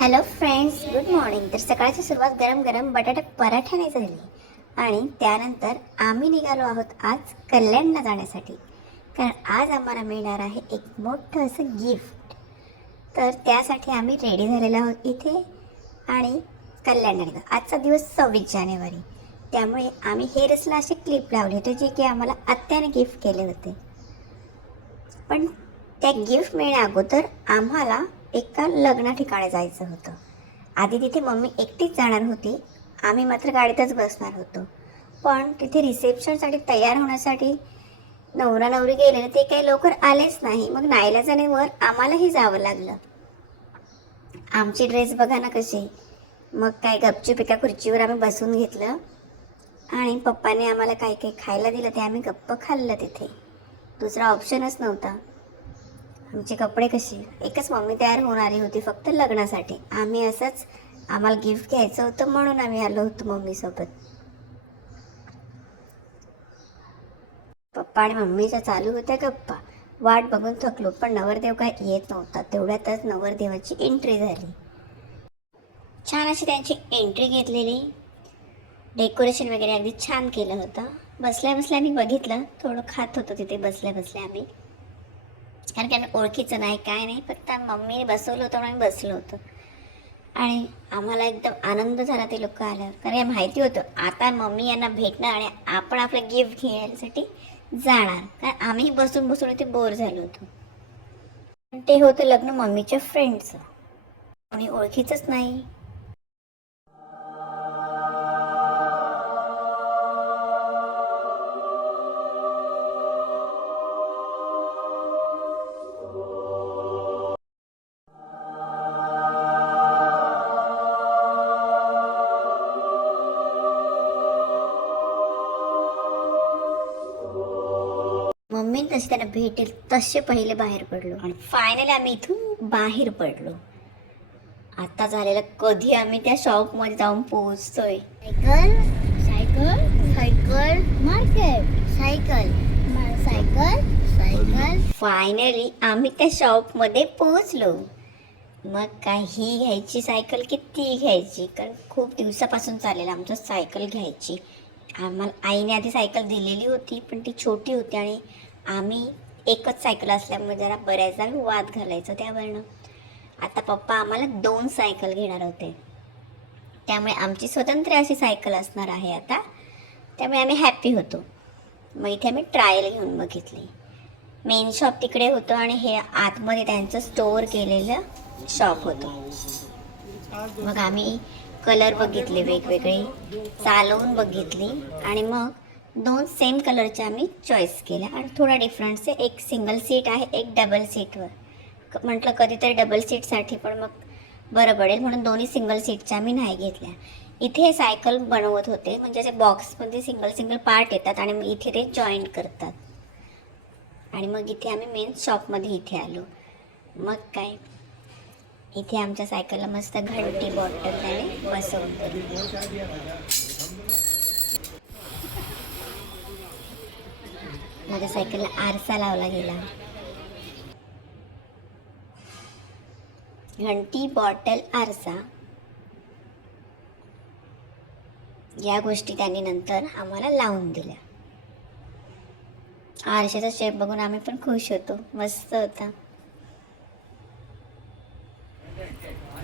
Hello friends, good morning. तर सकाळची सुरुवात गरम गरम बटाटा पराठ्याने झाली आणि त्यानंतर आम्ही निघालो आहोत आज कल्याणला जाण्यासाठी. कारण आज आम्हाला मिळणार आहे एक मोठं असं गिफ्ट. तर त्यासाठी आम्ही रेडी झालेलो आहोत इथे आणि कल्याणला निघालो. आजचा दिवस 26 जानेवारी, त्यामुळे आम्ही हेअर्सला असे क्लिप लावले होते जे की आम्हाला आत्याने गिफ्ट केले होते. पण त्या गिफ्ट मिळण्या अगोदर आम्हाला एका लग्न ठिकाणी जायचं होतं. आधी तिथे मम्मी एकटीच जाणार होती, आम्ही मात्र गाडीतच बसणार होतो. पण तिथे रिसेप्शनसाठी तयार होण्यासाठी नवरा नवरी गेले, ते काही लवकर आलेच नाही. मग नाईलाजाने वर आम्हालाही जावं लागलं. आमचे ड्रेस बघा ना कसे. मग काय गपचूप एका खुर्चीवर आम्ही बसून घेतलं आणि पप्पाने आम्हाला काही काही खायला दिलं, ते आम्ही गप्प खाल्लं. तिथे दुसरा ऑप्शनच नव्हता. आमचे कपडे कसे, एकच मम्मी तयार होणारी होती फक्त लग्नासाठी. आम्ही असंच, आम्हाला गिफ्ट घ्यायचं होतं म्हणून आम्ही आलो होतो मम्मीसोबत. पप्पा आणि मम्मीच्या चालू होत्या गप्पा. वाट बघून थकलो, पण नवरदेव काय येत नव्हता. तेवढ्यातच नवरदेवाची एंट्री झाली. छान अशी त्यांची एंट्री घेतलेली. डेकोरेशन वगैरे अगदी छान केलं होतं. बसल्या बसल्या आम्ही बघितलं, थोडं खात होतो तिथे बसल्या बसल्या आम्ही. कारण की आम्ही ओळखीचं नाही काय नाही, फक्त मम्मीने बसवलं होतं म्हणून आम्ही बसलो होतो. आणि आम्हाला एकदम आनंद झाला ते लोक आल्यावर. कारण हे माहिती होतं आता मम्मी यांना भेटणार आणि आपण आपलं गिफ्ट घेण्यासाठी जाणार. कारण आम्ही बसून बसून इथे बोर झालो होतो. ते होतं लग्न मम्मीच्या फ्रेंडचं, कोणी ओळखीचंच नाही. मम्मी तशी त्यांना भेटेल तसे पहिले बाहेर पडलो आणि फायनली आम्ही इथून बाहेर पडलो. आता झालेलं कधी आम्ही त्या शॉपमध्ये जाऊन पोहोचतोय. Cycle cycle cycle market cycle cycle cycle. Finally आम्ही त्या शॉपमध्ये पोहोचलो. मग काही घ्यायची सायकल, किती घ्यायची, कारण खूप दिवसापासून चाललेलं आमचं सायकल घ्यायची. आम्हाला आईने आधी सायकल दिलेली होती, पण ती छोटी होती आणि आम्ही एकच सायकल असल्यामुळे जरा बऱ्याचदा वाद घालायचो त्यावरनं. आता पप्पा आम्हाला 2 सायकल घेणार होते, त्यामुळे आमची स्वतंत्र अशी सायकल असणार आहे आता. त्यामुळे आम्ही हॅप्पी होतो. मग इथे आम्ही ट्रायल घेऊन बघितली. मेन शॉप तिकडे होतं आणि हे आतमध्ये त्यांचं स्टोअर केलेलं शॉप होतं. मग आम्ही कलर बघितले वेगवेगळे, चालवून बघितली आणि मग 2 सेम कलरचे आम्ही चॉईस केल्या. आणि थोडा डिफरन्स आहे, एक सिंगल सीट आहे, एक डबल सीटवर. म्हटलं कधीतरी डबल सीटसाठी पण मग बरं पडेल म्हणून दोन्ही सिंगल सीटच्या आम्ही नाही घेतल्या. इथे सायकल बनवत होते, म्हणजे असे बॉक्समध्ये सिंगल सिंगल पार्ट येतात आणि मग इथे ते जॉईंट करतात. आणि मग इथे आम्ही मेन शॉपमध्ये इथे आलो. मग काय, इथे आमच्या सायकलला मस्त घंटी बॉटल त्याने बसवून दिली. माझ्या सायकलला आरसा लावला गेला. घंटी, बॉटल, आरसा या गोष्टी त्यांनी नंतर आम्हाला लावून दिल्या. आरशाचा शेप बघून आम्ही पण खुश होतो, मस्त होता.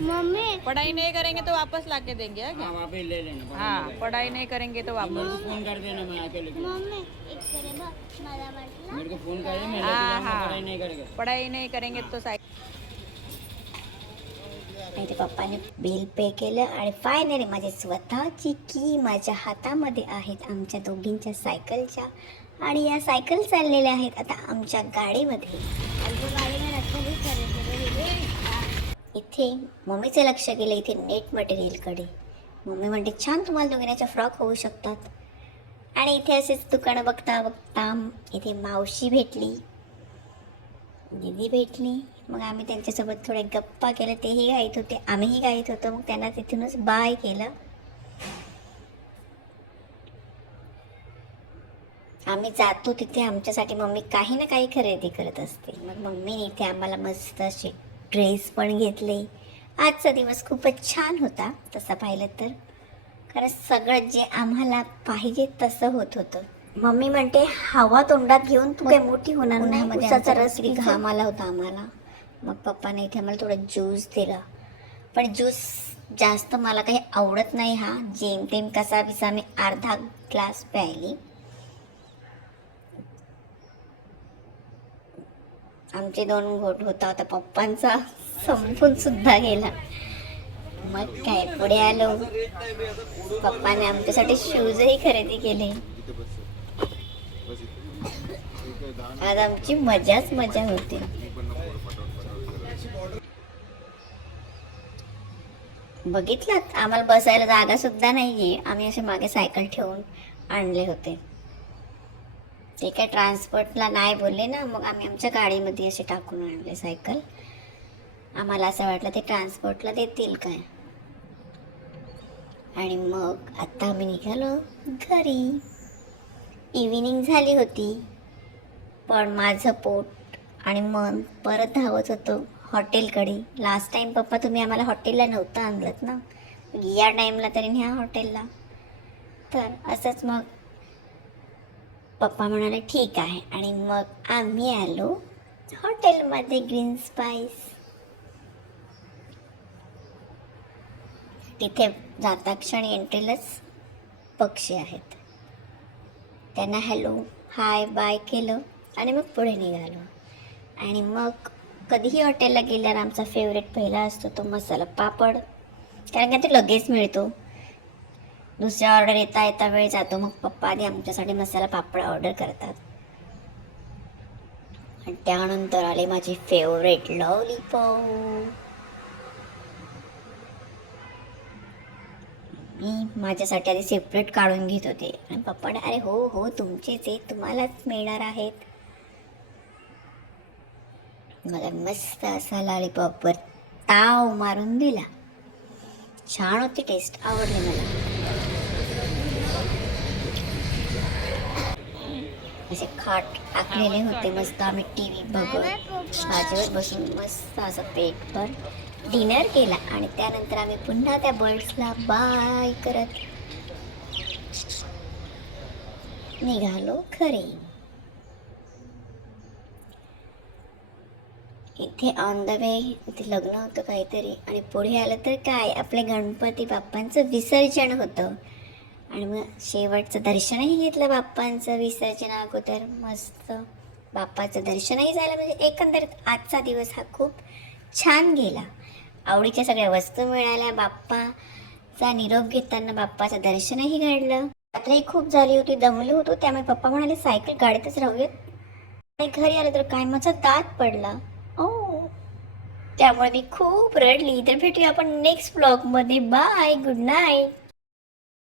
मम्मी पढ़ाई नहीं करेंगे तो वापस ला के देंगे क्या? हाँ वापस ले लेना। हाँ, पढ़ाई नहीं करेंगे तो वापस। मेरे को फोन कर देना, मैं आके लेके मम्मी एक करे बघ मला वाटलं मेरे को फोन कर दे, मैं लेके हाँ जाऊंगा। हाँ, पढ़ाई नहीं करेगा। पढ़ाई नहीं करेंगे तो साइकिल। आणि ते पप्पाने बिल पे केलं आणि फायनली माझी स्वतःची की माझ्या हातामध्ये आहेत आमच्या दोघींच्या सायकलच्या. आणि या सायकल चाललेल्या आहेत आता आमच्या गाडीमध्ये. इथे मम्मीचं लक्ष गेलं इथे नेट मटेरियलकडे. मम्मी म्हणते छान, तुम्हाला दोघींच्या फ्रॉक होऊ शकतात. आणि इथे असेच दुकानं बघता बघता इथे मावशी भेटली, दीदी भेटली. मग आम्ही त्यांच्यासोबत थोड्या गप्पा केल्या. तेही गायत होते, आम्हीही गायत होतो. मग त्यांना तिथूनच बाय केलं. आम्ही जातो तिथे आमच्यासाठी मम्मी काही ना काही खरेदी करत असते. मग मम्मीने इथे आम्हाला मस्त असे ड्रेस पण घेतले आजचा दिवस खूपच छान होता तसं पाहिलं तर, कारण सगळं जे आम्हाला पाहिजे तसं होत होतं. मम्मी म्हणते हवा तोंडात घेऊन तू काय मोठी होणार नाही, उसाचा रस घाम आला होता आम्हाला. मग पप्पाने इथे आम्हाला थोडं ज्यूस दिला, पण ज्यूस जास्त मला काही आवडत नाही. हा जेमतेम कसा बिसा मी अर्धा ग्लास प्यायली. आमचे 2 घोट होता होता पप्पांचा संपून सुद्धा गेला. मग काय पुढे आलो, पप्पाने आमच्यासाठी शूजही खरेदी केले. आज आमची मजाच मजा होती. बघितलं आम्हाला बसायला जागा सुद्धा नाहीये, आम्ही असे मागे सायकल ठेवून आणले होते. ते काय ट्रान्सपोर्टला नाही बोलले ना, मग आम्ही आमच्या गाडीमध्ये असे टाकून आणले सायकल. आम्हाला असं वाटलं ते ट्रान्सपोर्टला देतील काय. आणि मग आता आम्ही निघालो घरी. इव्हिनिंग झाली होती, पण माझं पोट आणि मन परत धावत होतं हॉटेलकडे. लास्ट टाइम पप्पा तुम्ही आम्हाला हॉटेलला नव्हतं आणलं ना, या टाईमला तरी न्या हॉटेलला. तर असंच मग पप्पा म्हणाले ठीक आहे, आणि मग आम्ही आलो हॉटेलमध्ये ग्रीन स्पाइस. तिथे जाता क्षणी एंट्रीलाच पक्षी आहेत, त्यांना हॅलो हाय बाय केलं आणि मग पुढे निघालो. आणि मग कधीही हॉटेलला गेल्यावर आमचा फेवरेट पहिला असतो तो मसाला पापड, कारण का तो लगेच मिळतो. दुसऱ्या ऑर्डर येता येता वेळ जातो, मग पप्पा आधी आमच्यासाठी मसाला पापड ऑर्डर करतात. आणि त्यानंतर आले माझे फेवरेट लॉलीपॉप. मी माझ्यासाठी आधी सेपरेट काढून घेत होते आणि पप्पाने अरे हो हो तुमचेच आहे, तुम्हालाच मिळणार आहेत. मला मस्त असा लॉलीपॉपवर ताव मारून दिला. छान होती टेस्ट, आवडली मला. असे खाट टाकलेले होते मस्त. आम्ही टी व्ही बघत बाजूवर बसून मस्त असं पेटभर डिनर केला. आणि त्यानंतर आम्ही पुन्हा त्या बर्ड्सला बाय करत निघालो घरी. इथे ऑन द वे इथे लग्न होतं काहीतरी, आणि पुढे आलं तर काय आपले गणपती बाप्पांचं विसर्जन होतं. आणि मग शेवटचं दर्शनही घेतलं बाप्पांचं विसर्जन अगोदर. मस्त बाप्पाचं दर्शनही झालं. म्हणजे एकंदरीत आजचा दिवस हा खूप छान गेला. आवडीच्या सगळ्या वस्तू मिळाल्या, बाप्पाचा निरोप घेताना बाप्पाचं दर्शनही घडलं. रात्रही खूप झाली होती, दमलो होतो, त्यामुळे पप्पा म्हणाले सायकल गाडीतच राहूयात. आणि घरी आलं तर काय माझा दात पडला. त्यामुळे मी खूप रडली. तर भेटूया आपण नेक्स्ट ब्लॉगमध्ये. Bye, good night.